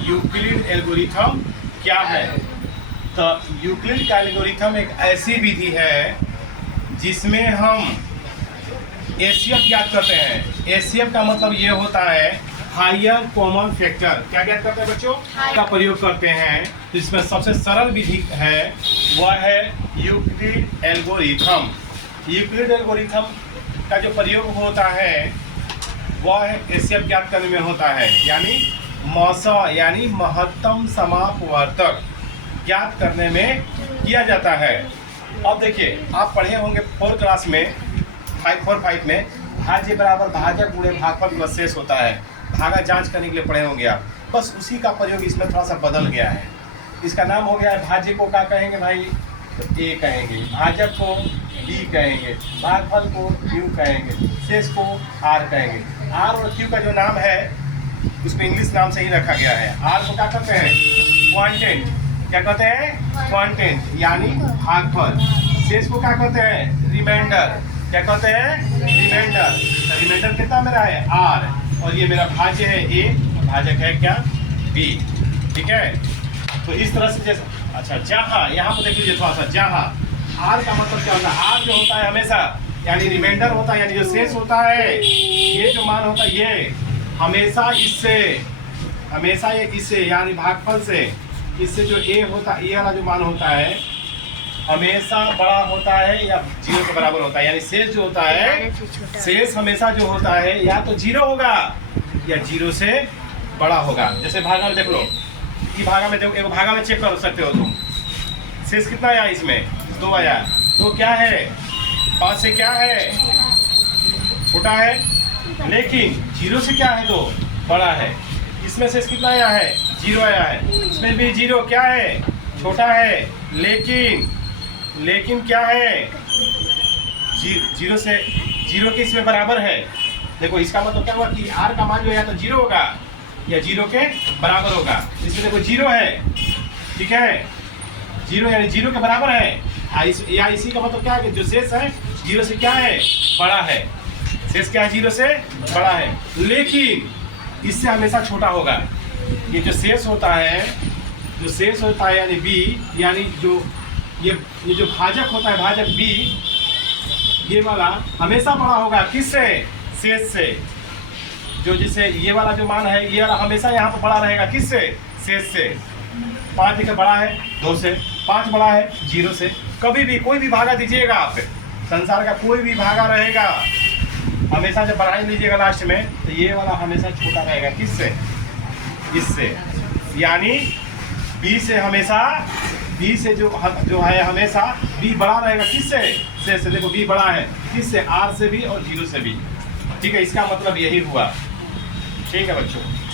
Euclid algorithm क्या है? तो यूक्लिड का एल्गोरिथम एक ऐसी विधि है जिसमें हम एसीएफ ज्ञात करते हैं। एसीएफ का मतलब ये होता है हायर कॉमन फैक्टर। क्या ज्ञात करते हैं बच्चों? का प्रयोग करते हैं। जिसमें सबसे सरल विधि है वह है यूक्लिड एल्गोरिथम। यूक्लिड एल्गोरिथम का जो प्रयोग होता है वह एसीएफ ज्ञात करने में होता है, यानी मौसा यानी महत्तम समापवर्तक ज्ञात करने में किया जाता है। अब देखिए, आप पढ़े होंगे 4 क्लास में 5 में भाज्य बराबर भाजक गुणे भागफल प्लस शेष होता है। भागा जांच करने के लिए पढ़े होंगे आप। बस उसी का प्रयोग इसमें थोड़ा सा बदल गया है। इसका नाम हो गया है, भाज्य को क्या कहेंगे भाई? तो ए कहेंगे, भाजक को बी कहेंगे, भागफल को क्यू कहेंगे, शेष को आर कहेंगे। आर और क्यू का जो नाम है उसको इंग्लिश नाम से ही रखा गया है। आर को क्या कहते हैं? क्वांटेंट। क्या कहते हैं? क्वांटेंट यानी भागफल। शेष को क्या कहते हैं? रिमाइंडर। क्या कहते हैं? रिमाइंडर। रिमाइंडर कितना मेरा है? आर। और ये मेरा भाज्य है ए, भाजक है क्या? बी। ठीक है, तो इस तरह से जैसे अच्छा जहाँ यहाँ पर देख लीजिए थोड़ा सा, जहाँ आर का मतलब क्या होता है? आर जो होता है हमेशा यानी रिमाइंडर होता है, यानी जो शेष होता है, ये जो मान होता है ये हमेशा ये इससे यानी भागफल से इससे जो ए होता है, ए वाला जो मान होता है हमेशा बड़ा होता है या 0 के बराबर होता है। यानी शेष जो होता है, शेष हमेशा जो होता है या तो 0 होगा या 0 से बड़ा होगा। जैसे भागा में देख लो, ये भागा में देखो, एक भागा में चेक कर सकते हो तुम। शेष कितना आया इसमें? 2 आया। तो क्या है? 5 से क्या है? छोटा है, लेकिन 0 से क्या है? 2 बड़ा है। इसमें शेष कितना आया है? 0 आया है। इसमें भी 0 क्या है? छोटा है, लेकिन क्या है? 0 के इसमें बराबर है। देखो इसका मतलब क्या हुआ कि आर का मान जो है तो 0 होगा या 0 के बराबर होगा। इसमें देखो 0 है, ठीक है, 0 यानी 0 के बराबर है। या इसी का मतलब क्या है कि जो शेष है 0 से क्या है? बड़ा है। शेष क्या है? 0 से बड़ा है, लेकिन इससे हमेशा छोटा होगा। ये जो शेष होता है यानी बी, यानी जो ये जो भाजक होता है, भाजक बी, ये वाला हमेशा बड़ा होगा। किससे? शेष से। जो जैसे ये वाला जो मान है, ये वाला हमेशा यहाँ पर बड़ा रहेगा। किससे? शेष से। 5 देखिए बड़ा है 2 से, 5 बड़ा है 0 से। कभी भी कोई भी भागा दीजिएगा आप, संसार का कोई भी भागा रहेगा, हमेशा जब बढ़ा लीजिएगा लास्ट में, तो ये वाला हमेशा छोटा रहेगा। किससे? इससे। यानी बी से हमेशा, बी से जो है हमेशा बी बड़ा रहेगा। किससे? शेष से। देखो बी बड़ा है किससे? आर से भी और 0 से भी। ठीक है, इसका मतलब यही हुआ। ठीक है बच्चों।